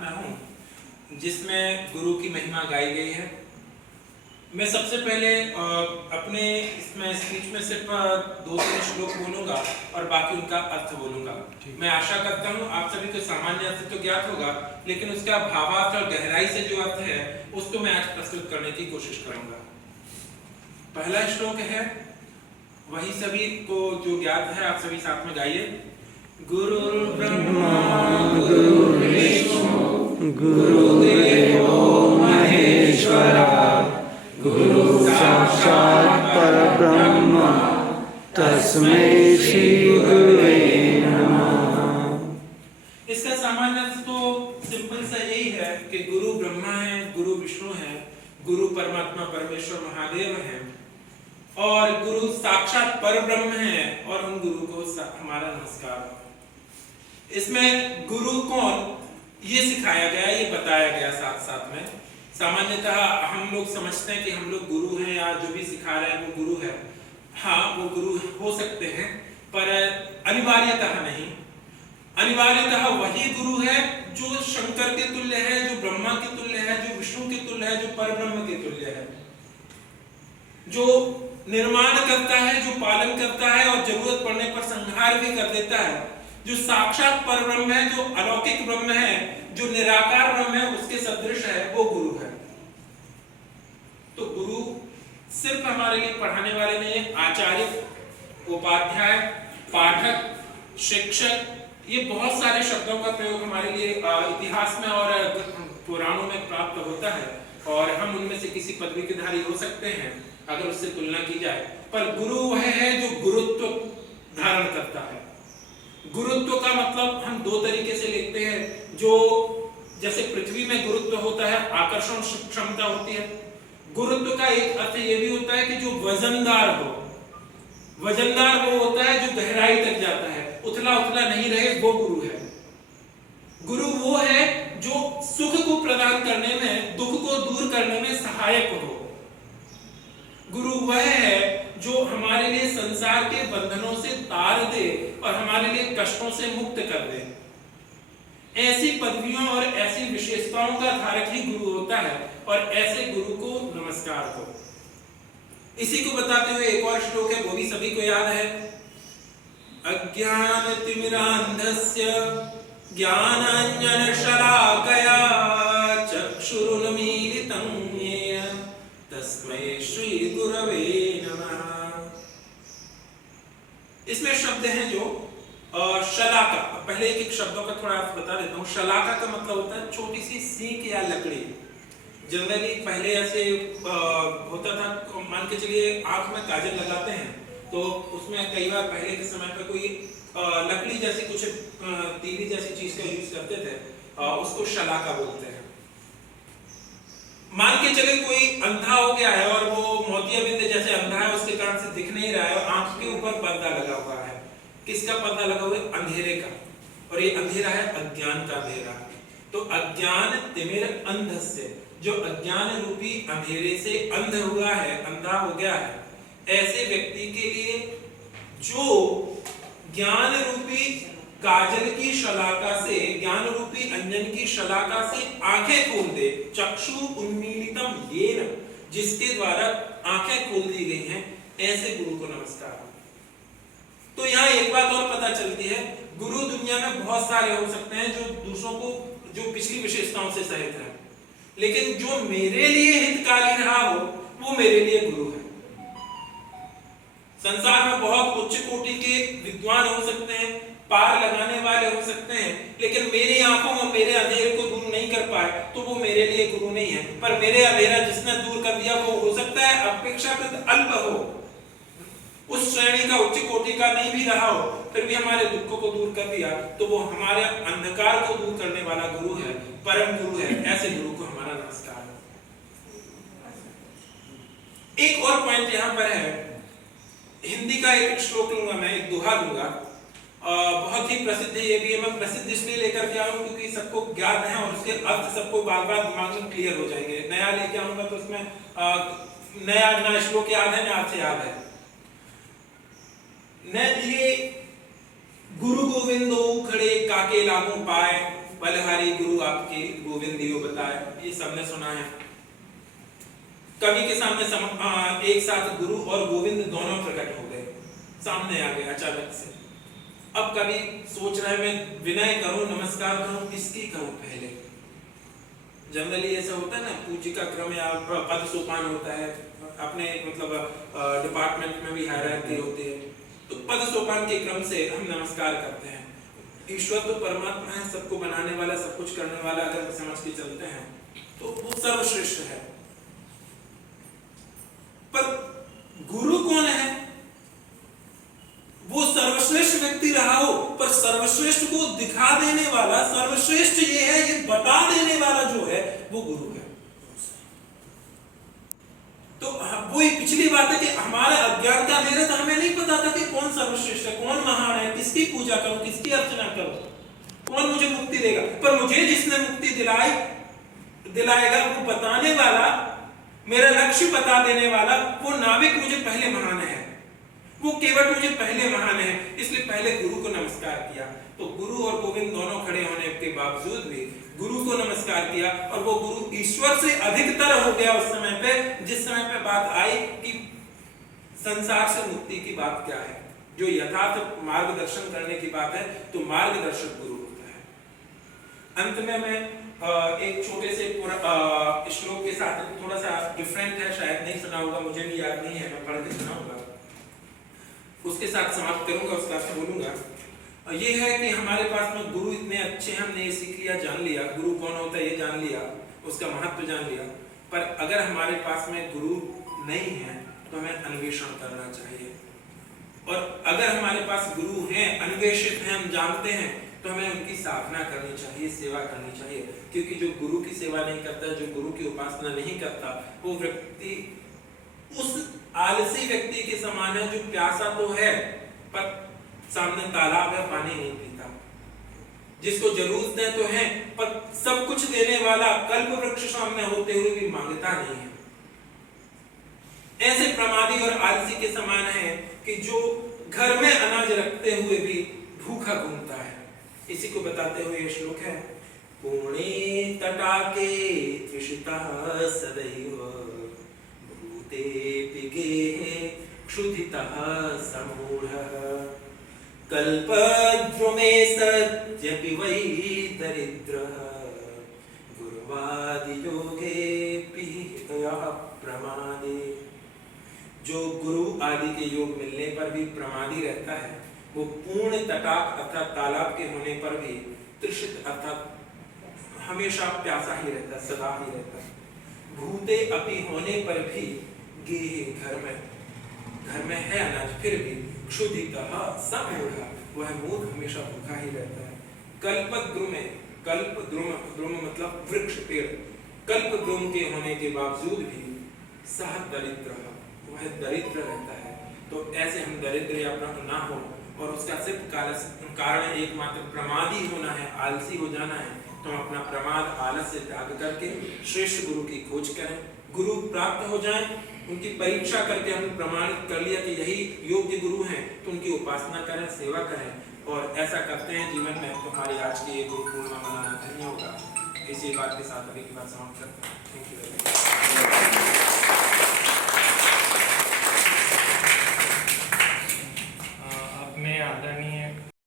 मैं हूँ जिसमें गुरु की महिमा गाई गई है। मैं सबसे पहले अपने इसमें स्पीच में सिर्फ 2-3 श्लोक बोलूंगा और बाकी उनका अर्थ बोलूंगा। मैं आशा करता हूँ आप सभी को सामान्य अर्थ तो ज्ञात होगा, लेकिन उसका भावार्थ और गहराई से जो अर्थ है उसको मैं आज प्रस्तुत करने की कोशिश करूंगा। पहला श्लोक है, वही सभी को जो ज्ञात है, आप सभी साथ में गाइए। गुरुर्ब्रह्मा गुरुर्विष्णु गुरुदेवो महेश्वरा गुरु साक्षात् परब्रह्म तस्मै श्री गुरुवे नमः। इसका सामान्य अर्थ तो सिंपल सा यही है कि गुरु ब्रह्मा है, गुरु विष्णु है, गुरु परमात्मा परमेश्वर महादेव है और गुरु साक्षात परब्रह्म है और उन गुरु को हमारा नमस्कार। इसमें गुरु कौन ये सिखाया गया, ये बताया गया साथ साथ में। सामान्यतः हम लोग समझते हैं कि हम लोग गुरु हैं या जो भी सिखा रहे हैं वो गुरु है। हाँ, वो गुरु हो सकते हैं पर अनिवार्यतः नहीं। अनिवार्यतः वही गुरु है जो शंकर के तुल्य है, जो ब्रह्मा के तुल्य है, जो विष्णु के तुल्य है, जो परब्रह्म के तुल्य है, जो निर्माण करता है, जो पालन करता है और जरूरत पड़ने पर संहार भी कर देता है, जो साक्षात परब्रह्म है, जो अलौकिक ब्रह्म है, जो निराकार ब्रह्म है, उसके सदृश है, वो गुरु है। तो गुरु सिर्फ हमारे लिए पढ़ाने वाले नहीं, आचार्य, उपाध्याय, पाठक, शिक्षक, ये बहुत सारे शब्दों का प्रयोग हमारे लिए इतिहास में और पुराणों में प्राप्त होता है और हम उनमें से किसी पदवी के धारी हो सकते हैं अगर उससे तुलना की जाए। पर गुरु वह है जो गुरुत्व धारण करता है। गुरुत्व का मतलब हम दो तरीके से लेते हैं। जो जैसे पृथ्वी में गुरुत्व होता है, आकर्षण क्षमता होती है। गुरुत्व का एक अर्थ ये भी होता है कि जो वजनदार हो। वजनदार वो होता है जो गहराई तक जाता है, उथला उथला नहीं रहे, वो गुरु है। गुरु वो है जो सुख को प्रदान करने में, दुख को दूर करने में सहायक हो। गुरु वह है जो हमारे लिए संसार के बंधनों से तार दे और हमारे लिए कष्टों से मुक्त कर दे। ऐसी पदवियों और ऐसी विशेषताओं का धारक ही गुरु होता है और ऐसे गुरु को नमस्कार हो। इसी को बताते हुए एक और श्लोक है, वो भी सभी को याद है। अज्ञान तिमिरांधस्य ज्ञानांजन शलाकया चक्षुरुन्मीलितं येन तस्मै श्री गुरवे नमः। इसमें शब्द हैं जो शलाका। पहले एक शब्दों का थोड़ा अर्थ बता देता हूँ। शलाका का मतलब होता है छोटी सी सीख या लकड़ी। जनरली पहले ऐसे होता था, मान के चलिए आंख में काजल लगाते हैं तो उसमें कई बार पहले के समय पर कोई लकड़ी जैसी कुछ तीली जैसी चीज का यूज करते थे, उसको शलाका बोलते हैं। मान के चले कोई अंधा हो गया है और वो मोतियाबिंद जैसे अंधा है, उसके कारण से दिख नहीं रहा है और आंख के ऊपर पर्दा लगा हुआ है। किसका पर्दा लगा हुआ है? अंधेरे का। और ये अंधेरा है अज्ञान का अंधेरा। तो अज्ञान तिमिर अंधस्य, जो अज्ञान रूपी अंधेरे से अंध हुआ है, अंधा हो गया है, ऐसे व्यक्ति के लिए जो ज्ञान रूपी काजल की शलाका से, ज्ञान रूपी अंजन की शलाका से आंखें खोल दे, चक्षु उन्मीलितम येन, जिसके द्वारा आंखें खोल दी गई हैं, ऐसे गुरु को नमस्कार। तो यहाँ एक बात और पता चलती है, गुरु दुनिया में बहुत सारे हो सकते हैं जो दूसरों को, जो पिछली विशेषताओं से सहित है, लेकिन जो मेरे लिए हितकारी रहा हो वो मेरे लिए गुरु है। संसार में बहुत उच्च कोटि के विद्वान हो सकते हैं, पार लगाने वाले हो सकते हैं, लेकिन मेरी आंखों में मेरे अंधेरे को दूर नहीं कर पाए तो वो मेरे लिए गुरु नहीं है। पर मेरे अंधेरा जिसने दूर कर दिया वो हो सकता है अपेक्षाकृत अल्प हो, उस श्रेणी का, उच्च कोटि का नहीं भी रहा हो, फिर भी हमारे दुखों को दूर कर दिया, तो वो हमारे अंधकार को दूर करने वाला गुरु है, परम गुरु है। ऐसे गुरु को हमारा नमस्कार है। एक और पॉइंट यहाँ पर है, हिंदी का एक श्लोक लूंगा मैं, एक दोहा लूंगा, बहुत ही प्रसिद्ध है। ये भी मैं प्रसिद्ध इसलिए लेकर के आऊं क्योंकि सबको ज्ञात है और उसके अर्थ सबको बार बार दिमाग में क्लियर हो जाएंगे। नया लेके आऊंगा तो उसमें नया ना श्लोक याद है ना अर्थ याद है। न दिए गुरु गोविंदो खड़े काके लागू पाए, बलहारी गुरु आपके गोविंद दियो बताए, ये सबने सुना है। कवि के सामने एक साथ गुरु और गोविंद दोनों प्रकट हो गए, सामने आ गए अचानक से। अब कवि सोच रहा है मैं विनय करूं, नमस्कार करूं, किसकी करूं पहले। जनरली ऐसा होता है ना, पूज्य का क्रम या पद सोपान होता है, अपने मतलब डिपार्टमेंट में भी हायरार्की होती है, तो पद सोपान के क्रम से हम नमस्कार करते हैं। ईश्वर तो परमात्मा है, सबको बनाने वाला, सब कुछ करने वाला, अगर समझ के चलते हैं तो वो सर्वश्रेष्ठ है। पर गुरु कौन है? वो सर्वश्रेष्ठ व्यक्ति रहा हो, पर सर्वश्रेष्ठ को दिखा देने वाला, सर्वश्रेष्ठ ये है ये बता देने वाला जो है वो गुरु है। तो वही पिछली बात है कि हमारे अज्ञानता मेरे तो हमें नहीं पता था कि कौन सर्वश्रेष्ठ है, कौन महान है, किसकी पूजा करूं, किसकी अर्चना करूं, कौन मुझे मुक्ति देगा। पर मुझे जिसने मुक्ति दिलाएगा वो बताने वाला, मेरा लक्ष्य बता देने वाला, वो नाविक मुझे पहले महान है, वो केवट मुझे पहले महान है। इसलिए पहले गुरु को नमस्कार किया। तो गुरु और गोविंद दोनों खड़े होने के बावजूद भी गुरु को नमस्कार किया, और वो गुरु ईश्वर से अधिकतर हो गया उस समय पे, जिस समय पे बात आई कि संसार से मुक्ति की बात क्या है, जो यथार्थ मार्गदर्शन करने की बात है, तो मार्गदर्शक गुरु होता है। अंत में मैं एक छोटे से श्लोक के साथ, थोड़ा सा डिफरेंट है, शायद नहीं सुना होगा, मुझे भी याद नहीं है, मैं पढ़ के सुनाऊंगा, उसके साथ समाप्त करूंगा, उसका अर्थ बोलूंगा। ये है कि हमारे पास में गुरु इतने अच्छे, हमने ये सीख लिया, जान लिया गुरु कौन होता है, ये जान लिया, उसका महत्व जान लिया, पर अगर हमारे पास में गुरु नहीं है तो हमें अन्वेषण करना चाहिए। और अगर हमारे पास गुरु हैं, अन्वेषित हैं, हम जानते हैं, तो हमें उनकी साधना करनी चाहिए, सेवा करनी चाहिए। क्योंकि जो गुरु की सेवा नहीं करता, जो गुरु की उपासना नहीं करता, वो व्यक्ति उस आलसी व्यक्ति के समान है जो प्यासा तो है पर सामने तालाब है, पानी नहीं पीता, जिसको जरूरतें तो हैं पर सब कुछ देने वाला कल्प वृक्ष सामने होते हुए भी मांगता नहीं है। ऐसे प्रमादी और आलसी के समान है कि जो घर में अनाज रखते हुए भी भूखा घूमता है। इसी को बताते हुए ये श्लोक है, पुणे तटाके तृषिता सदैव भूते पिगे क्षुधितः समूढ़ः कल्पद्रुमे सत्यपि वै दरिद्रः गुरुवादि योगे पिहितयः प्रमादे। जो गुरु आदि के योग मिलने पर भी प्रमादी रहता है, वो पूर्ण तटाक अर्थात तालाब के होने पर भी तृषित अर्थात हमेशा प्यासा ही रहता है, सदा ही रहता है। भूते अपि होने पर भी गेहे घर में है अनाज, फिर भी क्षुधितः समूढ़ः वह मूढ़ हमेशा भूखा ही रहता है। कल्पद्रुमे, कल्पद्रुम मतलब वृक्ष पेड़, कल्पद्रुम के होने के बावजूद भी सह दरिद्र, वह दरिद्र रहता है। तो ऐसे हम दरिद्र या ना हो, और उसका सिर्फ कारण एकमात्र प्रमादी होना है, आलसी हो जाना है, तो हम अपना प्रमाद आलस से त्याग करके श्रेष्ठ गुरु की खोज करें, गुरु प्राप्त हो जाएं, उनकी परीक्षा करके हम प्रमाणित कर लिया कि यही योग्य गुरु हैं, तो उनकी उपासना करें, सेवा करें, और ऐसा करते हैं जीवन में, तो हमारी आज की ये गुरु पूर्णिमा मनाना धन्य होगा। इसी बात के साथ अभी की बात समाप्त करते हैं। Thank you very much. अपने आदरणीय